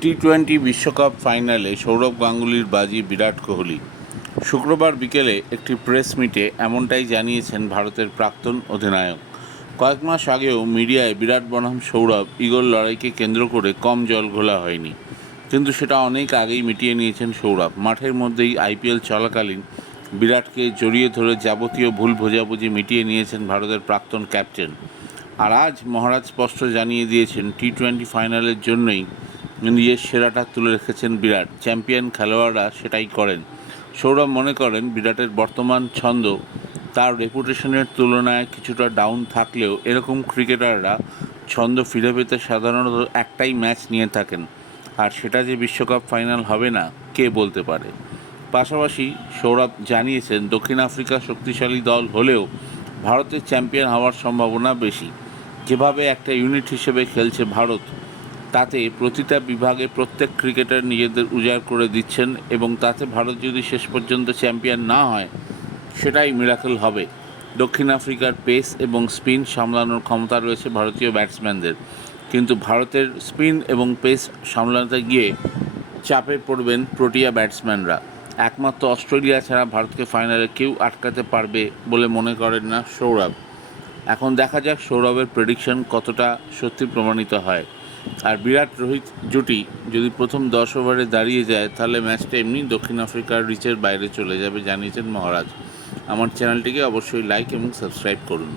T twenty বিশ্বকাপ ফাইনালে সৌরভ গাঙ্গুলির বাজি বিরাট কোহলি। শুক্রবার বিকেলে একটি প্রেস মিটে এমনটাই জানিয়েছেন ভারতের প্রাক্তন অধিনায়ক। কয়েক মাস আগেও মিডিয়ায় বিরাট বনাম সৌরভ ইগল লড়াইকে কেন্দ্র করে কম জল ঘোলা হয়নি। কিন্তু সেটা অনেক আগেই মিটিয়ে নিয়েছেন সৌরভ। মাঠের মধ্যেই আইপিএল চলাকালীন বিরাটকে জড়িয়ে ধরে যাবতীয় ভুল বোঝাবুঝি মিটিয়ে নিয়েছেন ভারতের প্রাক্তন ক্যাপ্টেন। আর আজ মহারাজ স্পষ্ট জানিয়ে দিয়েছেন টি টোয়েন্টি ফাইনালের জন্যই নিজের সেরাটা তুলে রেখেছেন বিরাট, চ্যাম্পিয়ন খেলোয়াড়রা সেটাই করেন। সৌরভ মনে করেন বিরাটের বর্তমান ছন্দ তার রেপুটেশনের তুলনায় কিছুটা ডাউন থাকলেও এরকম ক্রিকেটাররা ছন্দ ফিরে পেতে সাধারণত একটাই ম্যাচ নিয়ে থাকেন। আর সেটা যে বিশ্বকাপ ফাইনাল হবে না, কে বলতে পারে? পাশাপাশি সৌরভ জানিয়েছেন, দক্ষিণ আফ্রিকা শক্তিশালী দল হলেও ভারতের চ্যাম্পিয়ন হওয়ার সম্ভাবনা বেশি। যেভাবে একটা ইউনিট হিসেবে খেলছে ভারত তাতে প্রতিটা বিভাগে প্রত্যেক ক্রিকেটার নিজেদের উজাড় করে দিচ্ছেন এবং তাতে ভারত যদি শেষ পর্যন্ত চ্যাম্পিয়ন না হয়, সেটাই মিরাকেল হবে। দক্ষিণ আফ্রিকার পেস এবং স্পিন সামলানোর ক্ষমতা রয়েছে ভারতীয় ব্যাটসম্যানদের কিন্তু ভারতের স্পিন এবং পেস সামলাতে গিয়ে চাপে পড়বেন প্রোটিয়া ব্যাটসম্যানরা একমাত্র অস্ট্রেলিয়া ছাড়া ভারতকে ফাইনালে কেউ আটকাতে পারবে বলে মনে করেন না সৌরভ। এখন দেখা যাক সৌরভের প্রেডিকশন কতটা সত্যি প্রমাণিত হয়। আর বিরাট রোহিত জুটি যদি প্রথম দশ ওভারে দাঁড়িয়ে যায়, তাহলে ম্যাচটা এমনি দক্ষিণ আফ্রিকার রিচের বাইরে চলে যাবে, জানিয়েছেন মহারাজ। আমার চ্যানেলটিকে অবশ্যই লাইক এবং সাবস্ক্রাইব করুন।